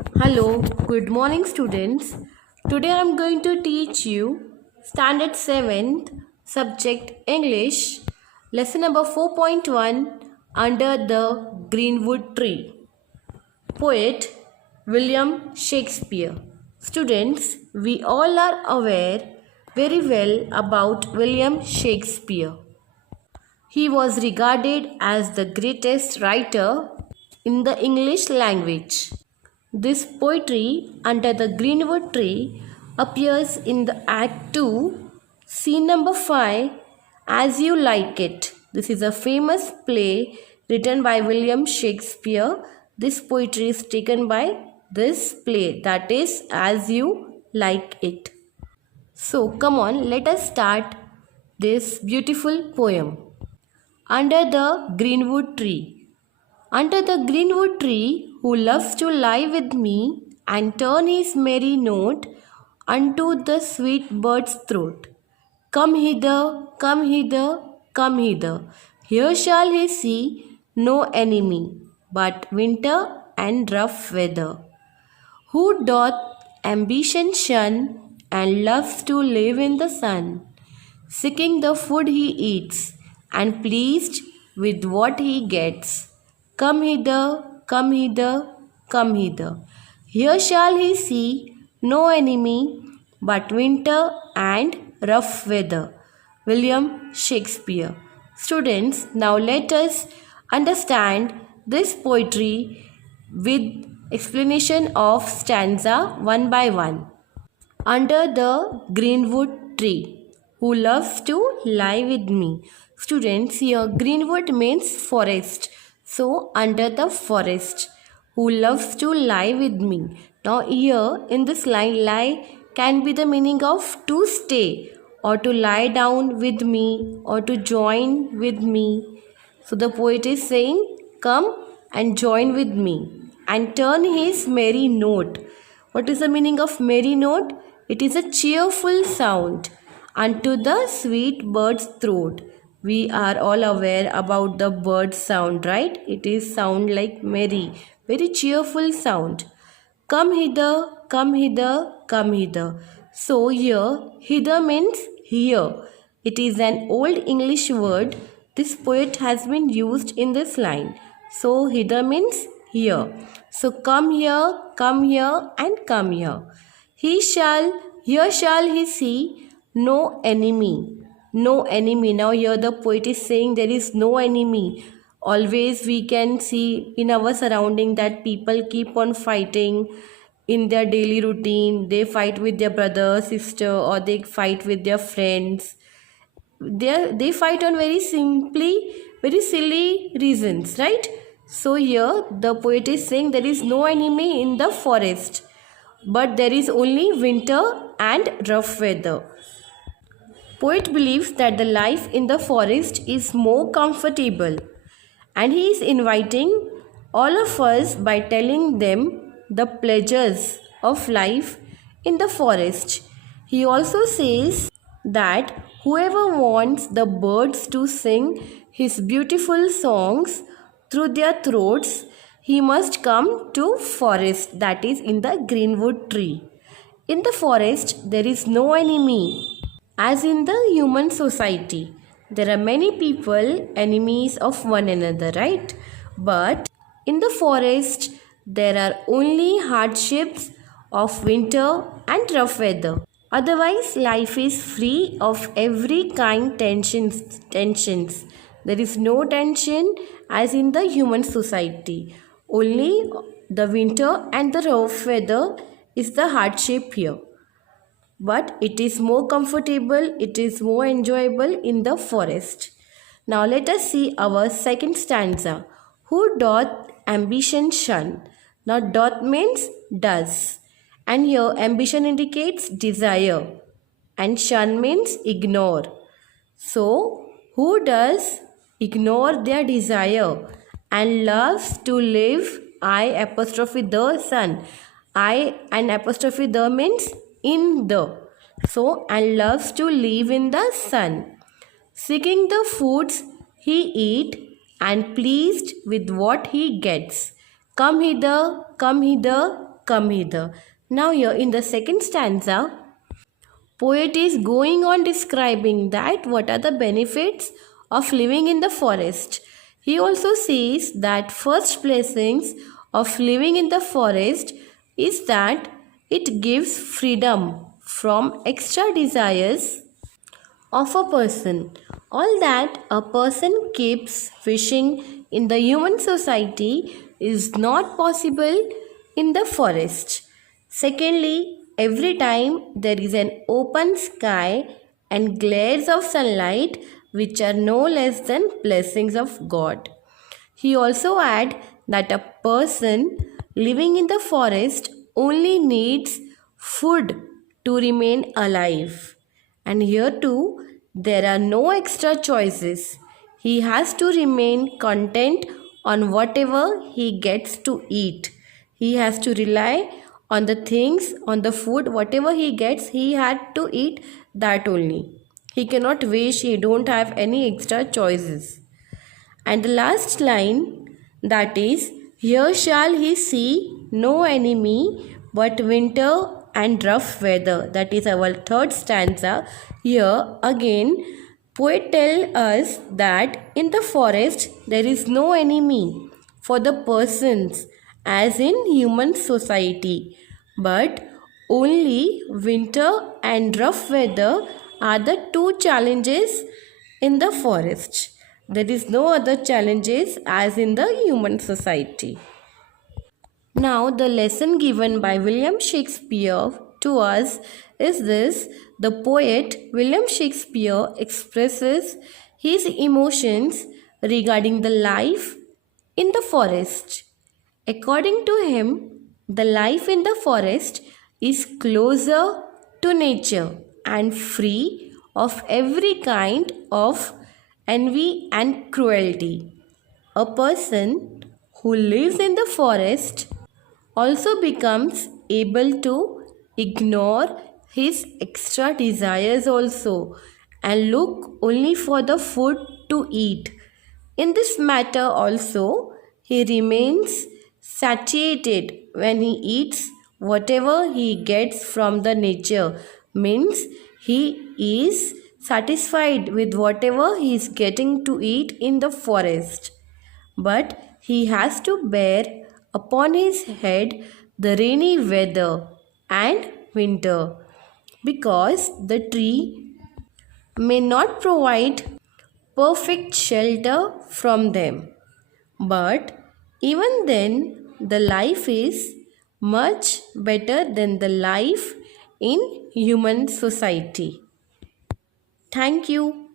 Hello, good morning students. Today I am going to teach you Standard 7th subject English lesson number 4.1 under the Greenwood tree. Poet William Shakespeare. Students, we all are aware very well about William Shakespeare. He was regarded as the greatest writer in the English language. This poetry under the Greenwood tree appears in the Act 2, scene number 5, As You Like It. This is a famous play written by William Shakespeare. This poetry is taken by this play, that is As You Like It. So come on, let us start this beautiful poem. Under the Greenwood tree. Under the greenwood tree, who loves to lie with me and turn his merry note unto the sweet bird's throat. Come hither, come hither, come hither. Here shall he see no enemy, but winter and rough weather. Who doth ambition shun and loves to live in the sun, seeking the food he eats and pleased with what he gets. Come hither, come hither, come hither. Here shall he see no enemy but winter and rough weather. William Shakespeare. Students, now let us understand this poetry with explanation of stanza one by one. Under the greenwood tree, who loves to lie with me. Students, here greenwood means forest. So, under the forest, who loves to lie with me. Now, here in this line, lie can be the meaning of to stay or to lie down with me or to join with me. So, the poet is saying, come and join with me and turn his merry note. What is the meaning of merry note? It is a cheerful sound unto the sweet bird's throat. We are all aware about the bird sound, right? It is sound like merry, very cheerful sound. Come hither, come hither, come hither. So here, hither means here. It is an old English word. This poet has been used in this line. So hither means here. So come here, and come here. Here shall he see no enemy. No enemy. Now here the poet is saying there is no enemy. Always we can see in our surrounding that people keep on fighting in their daily routine. They fight with their brother, sister, or they fight with their friends. They fight on very silly reasons, right? So here the poet is saying there is no enemy in the forest, but there is only winter and rough weather. Poet believes that the life in the forest is more comfortable, and he is inviting all of us by telling them the pleasures of life in the forest. He also says that whoever wants the birds to sing his beautiful songs through their throats, he must come to forest, that is in the greenwood tree. In the forest there is no enemy. As in the human society, there are many people enemies of one another, right? But in the forest, there are only hardships of winter and rough weather. Otherwise, life is free of every kind tensions. There is no tension as in the human society. Only the winter and the rough weather is the hardship here. But it is more comfortable, it is more enjoyable in the forest. Now let us see our second stanza. Who doth ambition shun? Now doth means does. And here ambition indicates desire. And shun means ignore. So who does ignore their desire and loves to live I apostrophe the sun. I and apostrophe the means in the. So and loves to live in the sun. Seeking the foods he eat and pleased with what he gets. Come hither, come hither, come hither. Now here in the second stanza, poet is going on describing that what are the benefits of living in the forest. He also says that first blessings of living in the forest is that it gives freedom from extra desires of a person. All that a person keeps wishing in the human society is not possible in the forest. Secondly, every time there is an open sky and glares of sunlight which are no less than blessings of God. He also adds that a person living in the forest only needs food to remain alive. And here too, there are no extra choices. He has to remain content on whatever he gets to eat. He has to rely on the things, on the food, whatever he gets, he had to eat that only. He cannot wish, he don't have any extra choices. And the last line, that is, here shall he see no enemy but winter and rough weather. That is our third stanza. Here again, poet tell us that in the forest there is no enemy for the persons as in human society, but only winter and rough weather are the two challenges in the forest. There is no other challenges as in the human society. Now, the lesson given by William Shakespeare to us is this: the poet William Shakespeare expresses his emotions regarding the life in the forest. According to him, the life in the forest is closer to nature and free of every kind of envy and cruelty. A person who lives in the forest also becomes able to ignore his extra desires also and look only for the food to eat. In this matter also, he remains satiated when he eats whatever he gets from the nature, means he is satisfied with whatever he is getting to eat in the forest. But he has to bear upon his head the rainy weather and winter, because the tree may not provide perfect shelter from them. But even then, the life is much better than the life in human society. Thank you.